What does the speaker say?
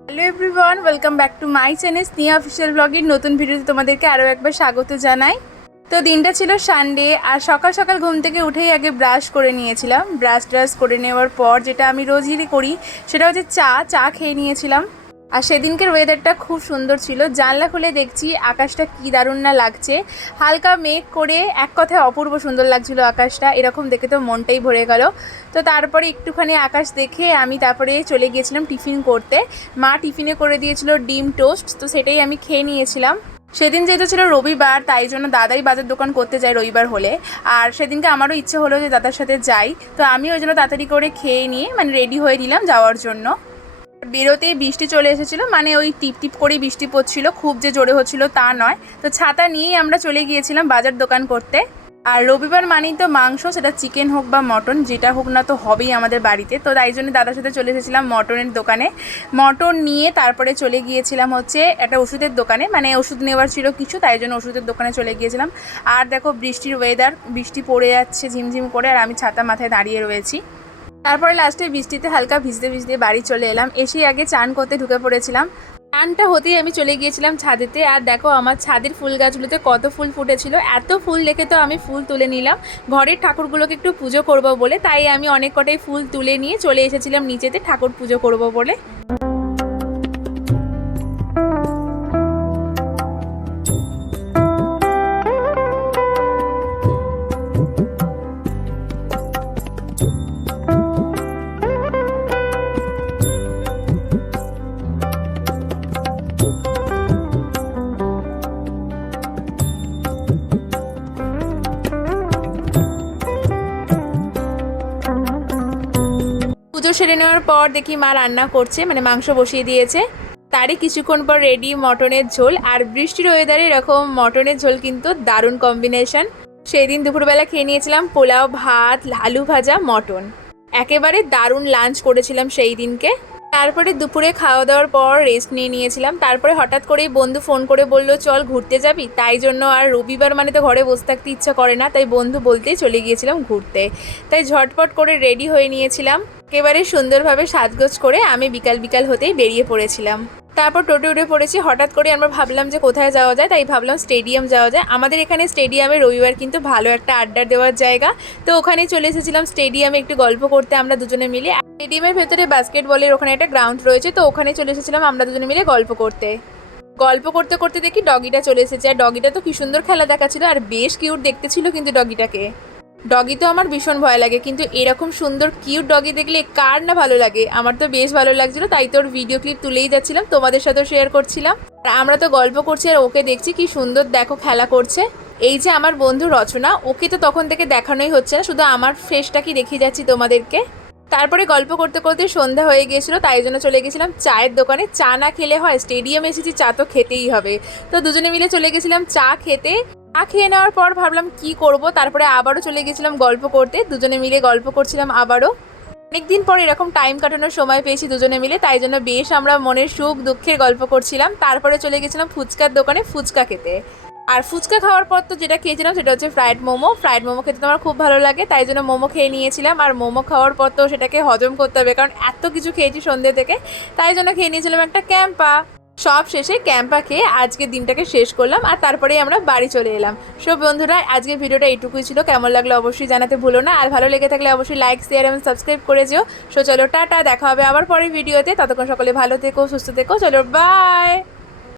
Hello everyone, welcome back to my channel Sneha official ব্লগের নতুন ভিডিওতে তোমাদেরকে আরও একবার স্বাগত জানাই। তো দিনটা ছিল সানডে, আর সকাল সকাল ঘুম থেকে উঠেই আগে ব্রাশ করে নিয়েছিলাম। ব্রাশ করে নেওয়ার পর যেটা আমি রোজই করি সেটা হচ্ছে চা খেয়ে নিয়েছিলাম। আর সেদিনকের ওয়েদারটা খুব সুন্দর ছিল। জানলা খুলে দেখছি আকাশটা কী দারুণ না লাগছে, হালকা মেঘ করে, এক কথায় অপূর্ব সুন্দর লাগছিল আকাশটা। এরকম দেখে তো মনটাই ভরে গেল। তো তারপরে একটুখানি আকাশ দেখে আমি তারপরে চলে গিয়েছিলাম টিফিন করতে। মা টিফিনে করে দিয়েছিল ডিম টোস্ট, তো সেটাই আমি খেয়ে নিয়েছিলাম। সেদিন যেহেতু ছিল রবিবার, তাই জন্য দাদাই বাজার দোকান করতে যায় রবিবার হলে। আর সেদিনকে আমারও ইচ্ছে হলো যে দাদার সাথে যাই, তো আমি ওই জন্য তাড়াতাড়ি করে খেয়ে নিয়ে রেডি হয়ে দিলাম যাওয়ার জন্য। বেরোতেই বৃষ্টি চলে এসেছিলো, ওই টিপ টিপ করেই বৃষ্টি পড়ছিল, খুব যে জোরে হচ্ছিল তা নয়। তো ছাতা নিয়েই আমরা চলে গিয়েছিলাম বাজার দোকান করতে। আর রবিবার মানেই তো মাংস, সেটা চিকেন হোক বা মটন, যেটা হোক না তো হবেই আমাদের বাড়িতে। তো তাই জন্য দাদার সাথে চলে এসেছিলাম মটনের দোকানে। মটন নিয়ে তারপরে চলে গিয়েছিলাম হচ্ছে একটা ওষুধের দোকানে, ওষুধ নেওয়ার ছিল কিছু, তাই জন্য ওষুধের দোকানে চলে গিয়েছিলাম। আর দেখো বৃষ্টির ওয়েদার, বৃষ্টি পড়ে যাচ্ছে ঝিমঝিম করে, আর আমি ছাতা মাথায় দাঁড়িয়ে রয়েছি। তারপরে লাস্টে বৃষ্টিতে হালকা ভিজতে ভিজতে বাড়ি চলে এলাম। এসে আগে চান করতে ঢুকে পড়েছিলাম। চানটা হতেই আমি চলে গিয়েছিলাম ছাদেতে। আর দেখো আমার ছাদের ফুল গাছগুলোতে কত ফুল ফুটেছিল। এত ফুল দেখে তো আমি ফুল তুলে নিলাম ঘরের ঠাকুরগুলোকে একটু পুজো করব বলে। তাই আমি অনেক কটাই ফুল তুলে নিয়ে চলে এসেছিলাম নিচেতে ঠাকুর পুজো করব বলে। পুজো সেরে নেওয়ার পর দেখি মা রান্না করছে, মাংস বসিয়ে দিয়েছে। তারই কিছুক্ষণ পর রেডি মটনের ঝোল। আর বৃষ্টির ওয়েদারে এরকম মটনের ঝোল কিন্তু দারুণ কম্বিনেশন। সেই দিন দুপুরবেলা খেয়ে নিয়েছিলাম পোলাও, ভাত, আলু ভাজা, মটন। একেবারে দারুণ লাঞ্চ করেছিলাম সেই দিনকে। তারপরে দুপুরে খাওয়া দাওয়ার পর রেস্ট নিয়ে নিয়েছিলাম। তারপরে হঠাৎ করেই বন্ধু ফোন করে বলল চল ঘুরতে যাবি। তাই জন্য আর রবিবার তো ঘরে বসে থাকতে ইচ্ছা করে না, তাই বন্ধু বলতেই চলে গিয়েছিলাম ঘুরতে। তাই ঝটপট করে রেডি হয়ে নিয়েছিলাম। একেবারে সুন্দরভাবে সাজগোজ করে আমি বিকাল হতেই বেরিয়ে পড়েছিলাম। তারপর টোটো উঠে পড়েছি। হঠাৎ করে আমরা ভাবলাম যে কোথায় যাওয়া যায়, তাই ভাবলাম স্টেডিয়াম যাওয়া যায়। আমাদের এখানে স্টেডিয়ামে রবিবার কিন্তু ভালো একটা আড্ডা দেওয়ার জায়গা। তো ওখানেই চলে এসেছিলাম স্টেডিয়ামে একটু গল্প করতে আমরা দুজনে মিলে। স্টেডিয়ামের ভেতরে বাস্কেটবলের ওখানে একটা গ্রাউন্ড রয়েছে, তো ওখানে চলে এসেছিলাম আমরা দুজনে মিলে গল্প করতে করতে দেখি ডগিটা চলে এসেছে। আর ডগিটা তো কি সুন্দর খেলা দেখাচ্ছিল, আর বেশ কিউট দেখতে ছিল কিন্তু ডগিটাকে। ডগি তো আমার ভীষণ ভয় লাগে, কিন্তু এরকম সুন্দর কিউট ডগি দেখলে কার না ভালো লাগে। আমার তো বেশ ভালো লাগছিল, তাই তোর ভিডিও ক্লিপ তুলেই যাচ্ছিলাম, তোমাদের সাথেও শেয়ার করছিলাম। আর আমরা তো গল্প করছি আর ওকে দেখছি কি সুন্দর দেখো খেলা করছে। এই যে আমার বন্ধু রচনা, ওকে তো তখন থেকে দেখানোই হচ্ছে না, শুধু আমার ফেসটা কি দেখিয়ে যাচ্ছি তোমাদেরকে। তারপরে গল্প করতে করতে সন্ধ্যা হয়ে গিয়েছিল, তাই জন্য চলে গেছিলাম চায়ের দোকানে। চা না খেলে হয়, স্টেডিয়ামে এসেছি, চা তো খেতেই হবে। তো দুজনে মিলে চলে গেছিলাম চা খেতে। চা খেয়ে নেওয়ার পর ভাবলাম কি করব, তারপরে আবারও চলে গেছিলাম গল্প করতে। দুজনে মিলে গল্প করছিলাম আবারও। অনেকদিন পর এরকম টাইম কাটানোর সময় পেয়েছি দুজনে মিলে, তাই জন্য বেশ আমরা মনের সুখ দুঃখের গল্প করছিলাম। তারপরে চলে গেছিলাম ফুচকার দোকানে ফুচকা খেতে। আর ফুচকা খাওয়ার পর তো যেটা খেয়েছিলাম সেটা হচ্ছে ফ্রাইড মোমো খেতে তো আমার খুব ভালো লাগে, তাই জন্য মোমো খেয়ে নিয়েছিলাম। আর মোমো খাওয়ার পর তো সেটাকে হজম করতে হবে, কারণ এত কিছু খেয়েছি সন্ধ্যে থেকে, তাই জন্য খেয়ে নিয়েছিলাম একটা ক্যাম্পা। সব শেষে ক্যাম্পা খেয়ে আজকের দিনটাকে শেষ করলাম, আর তারপরেই আমরা বাড়ি চলে এলাম। সব বন্ধুরা, আজকের ভিডিওটা এইটুকুই ছিল। কেমন লাগলো অবশ্যই জানাতে ভুলো না, আর ভালো লেগে থাকলে অবশ্যই লাইক, শেয়ার এবং সাবস্ক্রাইব করে যেও। চলো টাটা, দেখা হবে আবার পরের ভিডিওতে। ততক্ষণ সকলে ভালো থেকো, সুস্থ থেকো। চলো বাই।